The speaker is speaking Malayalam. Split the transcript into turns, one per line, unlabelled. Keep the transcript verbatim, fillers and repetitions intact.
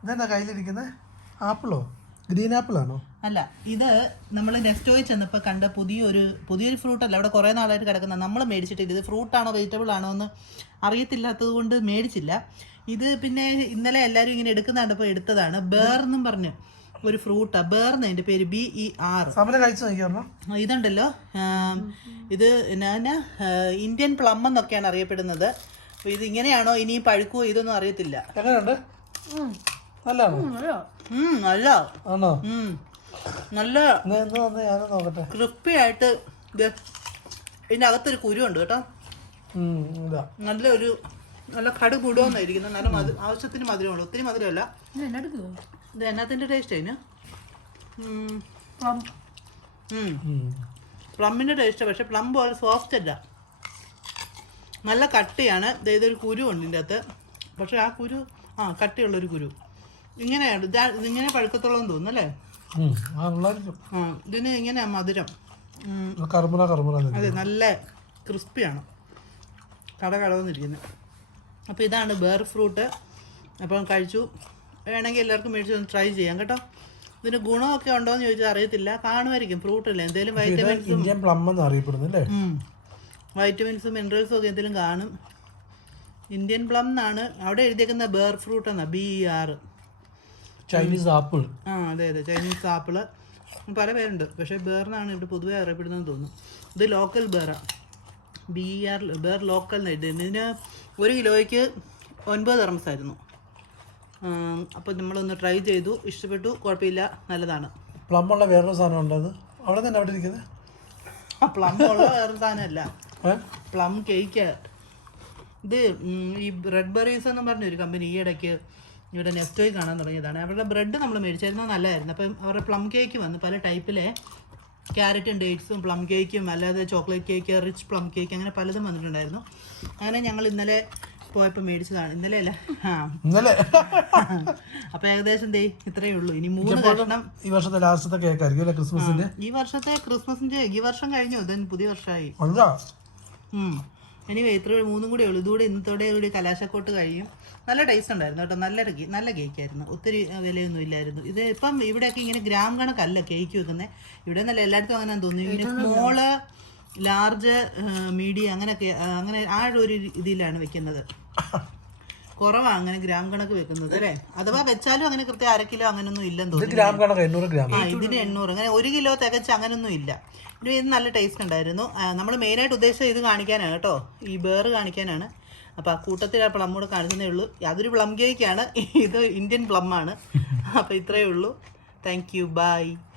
ഇതെന്നാ കയ്യിലിരിക്കുന്നത്? ആപ്പിളോ? ഗ്രീൻ ആപ്പിൾ ആണോ?
അല്ല, ഇത് നമ്മൾ നെസ്റ്റോയിൽ ചെന്നപ്പോൾ കണ്ട പുതിയൊരു പുതിയൊരു ഫ്രൂട്ടല്ല, അവിടെ കുറേ നാളായിട്ട് കിടക്കുന്ന. നമ്മൾ മേടിച്ചിട്ടില്ല. ഇത് ഫ്രൂട്ടാണോ വെജിറ്റബിൾ ആണോ എന്ന് അറിയത്തില്ലാത്തത് കൊണ്ട് മേടിച്ചില്ല. ഇത് പിന്നെ ഇന്നലെ എല്ലാവരും ഇങ്ങനെ എടുക്കുന്ന കണ്ടപ്പോൾ എടുത്തതാണ്. ബേർ എന്നും പറഞ്ഞ് ഒരു ഫ്രൂട്ടാണ്. ബേർന്ന് അതിൻ്റെ പേര്, ബി ഇ ആർ. ഇതുണ്ടല്ലോ, ഇത് എന്നാ ഇന്ത്യൻ പ്ലം എന്നൊക്കെയാണ് അറിയപ്പെടുന്നത്. അപ്പോൾ ഇത് ഇങ്ങനെയാണോ ഇനി പഴുക്കുമോ ഇതൊന്നും അറിയത്തില്ല. നല്ല നല്ല ക്രിസ്പി ആയിട്ട്. ഇതിൻ്റെ അകത്തൊരു കുരുണ്ട് കേട്ടോ. നല്ല ഒരു നല്ല കടു കൂടുമെന്നായിരിക്കുന്നത്. നല്ല മധു ആവശ്യത്തിന് മധുരമുണ്ട്, ഒത്തിരി മധുരമല്ല. ഇത് എന്നാത്തിൻ്റെ ടേസ്റ്റ് അതിന്? പ്ലമ്മിൻ്റെ ടേസ്റ്റ്. പക്ഷെ പ്ലം പോലെ സോഫ്റ്റ് അല്ല, നല്ല കട്ടിയാണ്. ഇതൊരു കുരു ഉണ്ട് ഇതിൻ്റെ അകത്ത്. പക്ഷെ ആ കുരു ആ കട്ടിയുള്ളൊരു കുരു. ഇങ്ങനെയാണ് ഇതിങ്ങനെ പഴുക്കത്തോളം തോന്നുന്നു അല്ലേ? ആ ഇതിന് ഇങ്ങനെയാ മധുരം. അതെ, നല്ല ക്രിസ്പിയാണ്, കട കടന്നിരിക്കുന്നത്. അപ്പോൾ ഇതാണ് ബേർ ഫ്രൂട്ട്. അപ്പം കഴിച്ചു. വേണമെങ്കിൽ എല്ലാവർക്കും മേടിച്ച് ഒന്ന് ട്രൈ ചെയ്യാം കേട്ടോ. ഇതിന് ഗുണമൊക്കെ ഉണ്ടോ എന്ന് ചോദിച്ചാൽ അറിയത്തില്ല. കാണുമായിരിക്കും, ഫ്രൂട്ടല്ലേ, എന്തെങ്കിലും വൈറ്റമിൻസും വൈറ്റമിൻസും മിനറൽസും ഒക്കെ എന്തെങ്കിലും കാണും. ഇന്ത്യൻ പ്ലം എന്നാണ് അവിടെ എഴുതിയേക്കുന്ന. ബേർ ഫ്രൂട്ട് എന്നാ, B E R.
Chinese apple.
ആ അതെ അതെ, ചൈനീസ് ആപ്പിള് പല പേരുണ്ട്. പക്ഷേ ബേറിനാണ് ഇവിടെ പൊതുവെ അറിയപ്പെടുന്നതെന്ന് തോന്നുന്നു. ഇത് ലോക്കൽ ബേറാണ്, B E R ber local എന്ന് എഴുതി. ഇതിന് ഒരു കിലോയ്ക്ക് ഒൻപത് ദിർഹംസ് ആയിരുന്നു. അപ്പോൾ നമ്മളൊന്ന് ട്രൈ ചെയ്തു, ഇഷ്ടപ്പെട്ടു, കുഴപ്പമില്ല, നല്ലതാണ്.
പ്ലം ഉള്ള വേറൊരു സാധനം ഉണ്ടത് അവിടെ തന്നെ അവിടെ ഇരിക്കുന്നത്.
പ്ലം ഉള്ള വേറൊരു സാധനമല്ല, പ്ലം കേക്ക്. ഇത് ഈ റെഡ് ബെറീസ് എന്ന് പറഞ്ഞൊരു കമ്പനി ഈ ഇടയ്ക്ക് ഇവിടെ നെസ്റ്റോയിൽ കാണാൻ തുടങ്ങിയതാണ്. അവരുടെ ബ്രെഡ് നമ്മൾ മേടിച്ചായിരുന്നു, നല്ലതായിരുന്നു. അപ്പം അവരുടെ പ്ലം കേക്ക് വന്നു, പല ടൈപ്പിലെ ക്യാരറ്റും ഡേറ്റ്സും പ്ലം കേക്കും, അല്ലാതെ chocolate cake, rich plum cake, അങ്ങനെ പലതും വന്നിട്ടുണ്ടായിരുന്നു. അങ്ങനെ ഞങ്ങൾ ഇന്നലെ പോയപ്പോൾ മേടിച്ചതാണ്. ഇന്നലെ അല്ല, ആ
ഇന്നലെ.
അപ്പം ഏകദേശം ദേ ഇത്രയേ ഉള്ളൂ. ഇനി മൂന്ന് കഷ്ണം.
ഈ വർഷത്തെ ലാസ്റ്റത്തെ കേക്കായിരിക്കും ക്രിസ്മസിന്റെ.
ഈ വർഷത്തെ ക്രിസ്മസിന്റെ ഈ വർഷം കഴിഞ്ഞു, ഇത് പുതിയ വർഷമായി. ഇനി ഇത്ര മൂന്നും കൂടെ ഉള്ളൂ. ഇതുകൂടെ ഇന്നത്തോടെ കൂടി കലാശക്കോട്ട് കഴിയും. നല്ല ടേസ്റ്റ് ഉണ്ടായിരുന്നു കേട്ടോ, നല്ല നല്ല കേക്കായിരുന്നു, ഒത്തിരി വിലയൊന്നും ഇല്ലായിരുന്നു. ഇത് ഇപ്പം ഇവിടെയൊക്കെ ഇങ്ങനെ ഗ്രാം കണക്കല്ല കേക്ക് വെക്കുന്നത്. ഇവിടെ നല്ല എല്ലായിടത്തും അങ്ങനെ തോന്നുന്നു, ഇങ്ങനെ സ്മോള്, ലാർജ്, മീഡിയം, അങ്ങനെയൊക്കെ അങ്ങനെ ആ ഒരു ഇതിലാണ് വെക്കുന്നത്. കുറവാണ് അങ്ങനെ ഗ്രാം കണക്ക് വെക്കുന്നത് അല്ലേ. അഥവാ വെച്ചാലും അങ്ങനെ കൃത്യം അര കിലോ അങ്ങനൊന്നും ഇല്ലെന്ന് തോന്നുന്നു. ആ ഇതിന് എണ്ണൂറ്, അങ്ങനെ ഒരു കിലോ തികച്ച് അങ്ങനൊന്നും ഇല്ല. ഇത് നല്ല ടേസ്റ്റ് ഉണ്ടായിരുന്നു. നമ്മൾ മെയിനായിട്ട് ഉദ്ദേശിച്ചത് ഇത് കാണിക്കാനാണ് കേട്ടോ, ഈ ബേർ കാണിക്കാനാണ്. അപ്പോൾ ആ കൂട്ടത്തിൽ ആ പ്ലം കൂടെ കാണിക്കുന്നേ ഉള്ളൂ. അതൊരു പ്ലം കേക്കാണ്, ഇത് ഇന്ത്യൻ പ്ലം ആണ്. അപ്പോൾ ഇത്രയേ ഉള്ളൂ. Thank you, by.